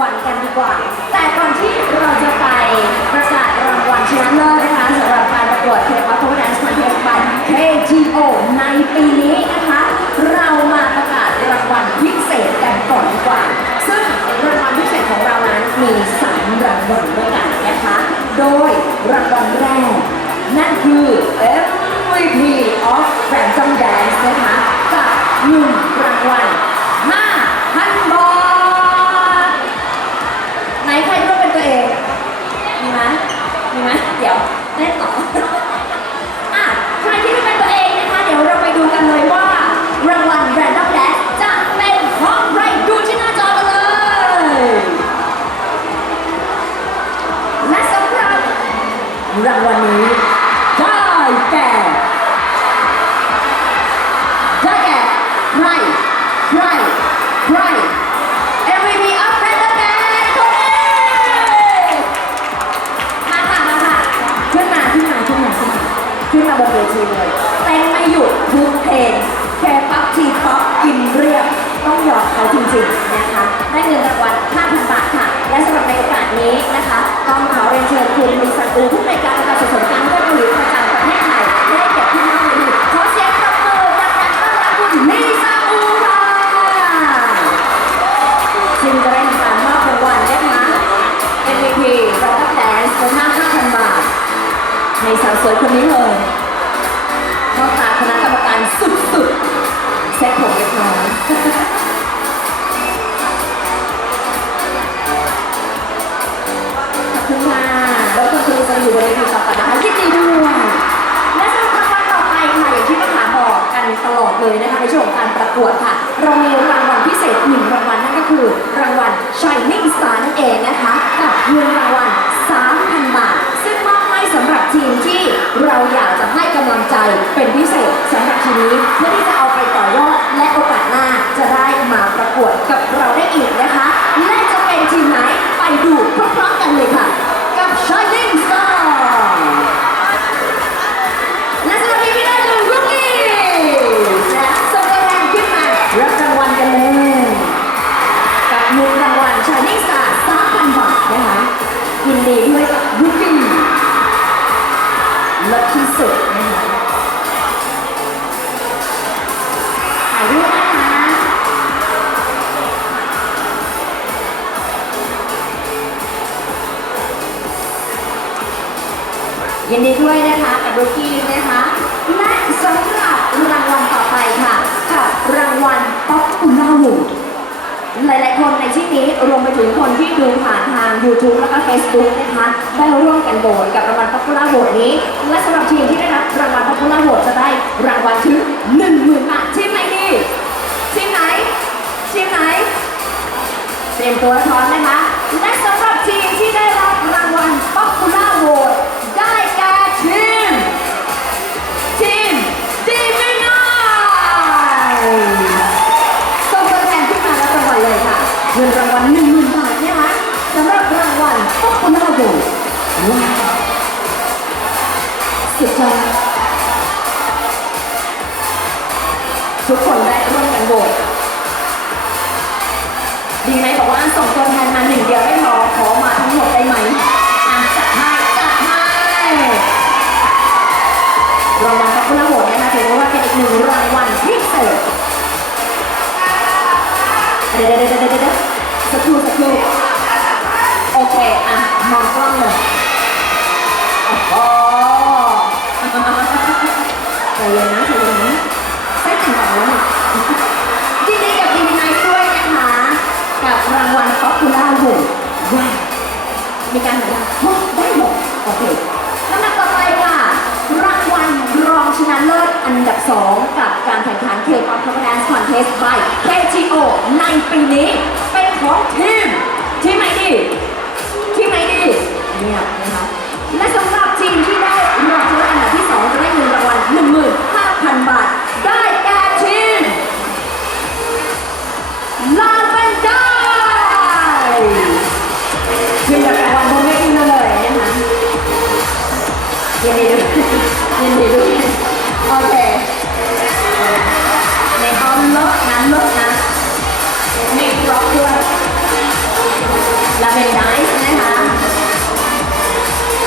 วัลกันดีกว่า แต่ก่อนที่เราจะไปประกาศรางวัลชนะเลิศนะคะสำหรับการประกวด K-pop Cover Dance Contest by KTO ในปีนี้นะคะ เรามาประกาศรางวัลพิเศษกันก่อนดีกว่า ซึ่งรางวัลพิเศษของเรานั้นมีสามรางวัลด้วยกันนะคะ โดยรางวัลแรก นั่นคือ MVP of Phantom Dance นะคะกับหนึ่งรางวัล มีไหมเดี๋ยวเล่นต่ออะใครที่ไม่เป็นตัวเองนะคะ เดี๋ยวเราไปดูกันเลยว่ารางวัล Random Dance จะเป็นของใครดูที่หน้าจอกันเลย และสำหรับรางวัลนี้ ทีเลยเต้นไม่หยุดทุกเพลงแค่ปั๊บทีป๊อปกินเรียบต้องยอมเขาจริงๆนะคะได้เงินรางวัล5,000 บาทค่ะ และสำหรับในโอกาสนี้นะคะต้องขอเรียนเชิญคุณมีสันอูผู้ในการองค์การส่งเสริมการท่องเที่ยวประจำประเทศไทยได้เกียรติขึ้นมาเลยขอเสียงปรบมือดังๆต้อนรับคุณลีซาอูค่ะซึ่งจะได้ทำการมอบรางวัลนะคะ MVP Rocket Dance มูลค่า5,000 บาท ในสาวสวยคนนี้เลย ขอบคุณค่ะแล้วก็คือจะอยู่บนเวทีต่อไปนะคะยินดีด้วยและสำหรับรางวัลต่อไปค่ะอย่างที่พี่ขาบอกกันตลอดเลยนะคะในช่วงของการประกวดค่ะ เรามีรางวัลพิเศษหนึ่งรางวัลนั่นก็คือรางวัล Shining Star นั่นเองนะคะกับเงินรางวัล3,000 บาท ซึ่งมอบให้สำหรับทีมที่เราอยากจะให้กำลังใจเป็นพิเศษสำหรับทีมนี้เพื่อที่จะ ดีด้วยกับรูปนี้เลิศที่สุดนะคะถ่ายรูปนะคะยินดีด้วยนะคะกับรูกี้นะคะและสำหรับรางวัลต่อไปค่ะกับรางวัลป๊อปปูล่าวูด หลายๆ คนในที่นี้รวมไปถึงคนที่ดูผ่านทาง YouTube แล้วก็ Facebook นะคะได้ร่วมกันโหวตกับรางวัลพัฟฟูล่าโหวตนี้ และสำหรับทีมที่ได้รับรางวัลพัฟฟูล่าโหวตจะได้รางวัลถึง10,000บาททีมไหนดีทีมไหนทีมไหนเตรียมตัวพร้อม สุดยอดทุกคนได้ร่วมกันโหวตดีไหมบอกว่าส่งตัวแทนมาหนึ่งเดียวไม่พอ เย็นนะใจเย็นนะใส่ถึงแบบแล้วอ่ยยินดีกับดีมินายด้วยนะคะ กับรางวัล Popular Vote ว้าวมีการหันหลังโอ้ได้หมดโอเคลำดับต่อไปค่ะ รางวัลรองชนะเลิศอันดับ 2 กับการแข่งขัน K-pop Cover Dance Contest by KTO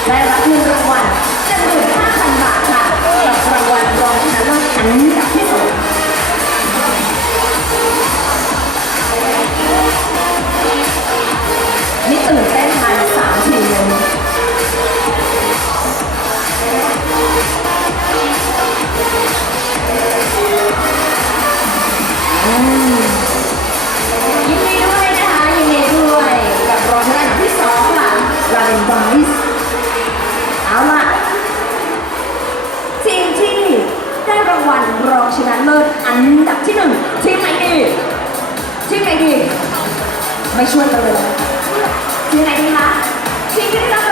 来把这个 ไม่ช่วยกันเลยชื่ไรดีคะชิคกี้พา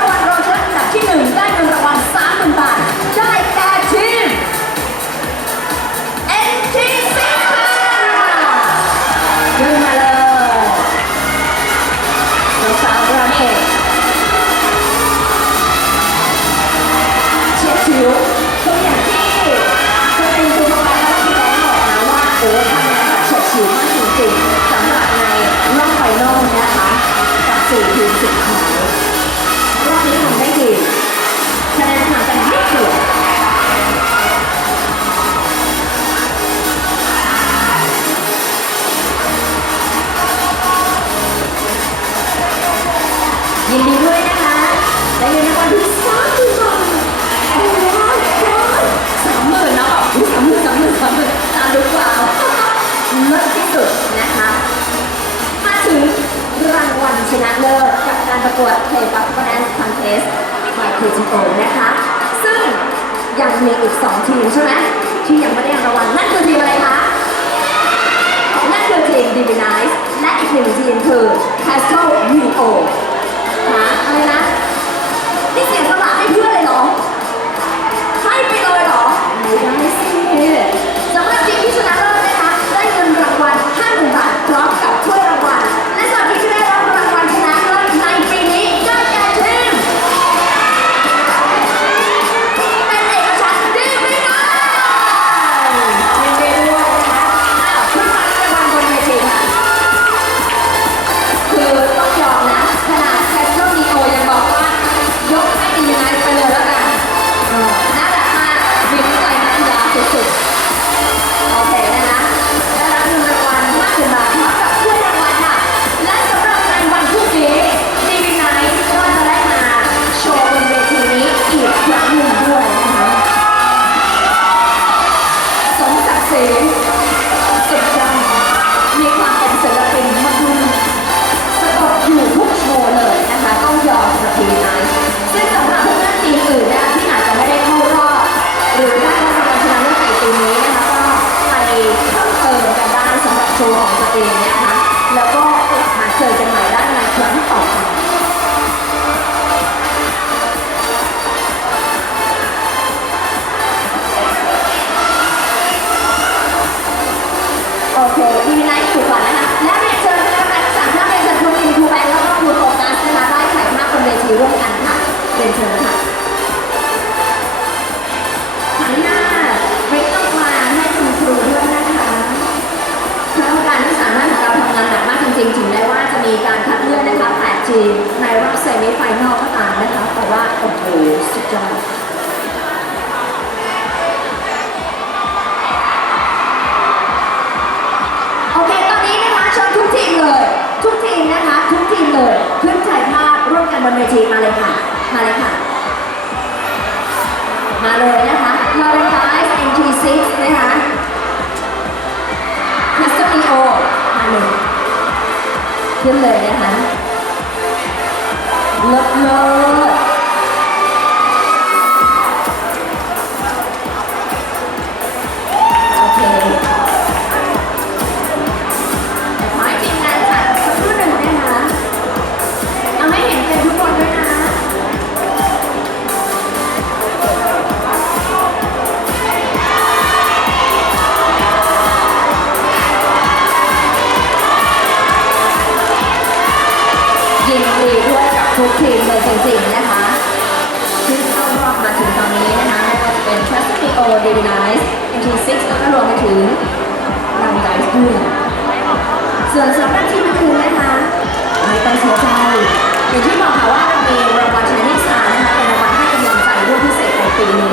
วดเพลย์บัฟเฟอร์ดนซ์คอนเทสมาคูจิโกนะคะ ซึ่งยังมีอีก 2 ทีมใช่ไหมที่ยังไม่ได้รางวัลนั่นคือทีมอะไรคะ นั่นคือทีมดีบิไนส์และอีกหนึ่งทีมคือ Castle VO ทีมในรอบเซมิไฟนอลก็ตามนะคะแต่ว่าโอ้โหสุดยอดโอเค ตอนนี้นะคะชมทุกทีมเลย ทุกทีมนะคะ ทุกทีมเลย ขึ้นถ่ายภาพร่วมกันบนเวทีมาเลยค่ะ มาเลยค่ะ มาเลยนะคะมาเป็นไฟ NT6 นะคะคัสตอมโอมาเลยขึ้นเลยนะคะ Love, love. ริงนะคะที่เข้ารอบมาถึงตอนนี้นะคะไม่ว่าจะเป็น t r u s t p o d i n i c e NT6 แล้วก็รวมไปถึงลำไยด้วยส่วนสำหรับที่มาถึงนะคะไม่ต้องเสียใจอย่างที่บอกค่ะว่าเรามีรางวัลชนะนิสานะคะเป็นรางวัลให้กำลังใจรุ่นพิเศษในปีนี้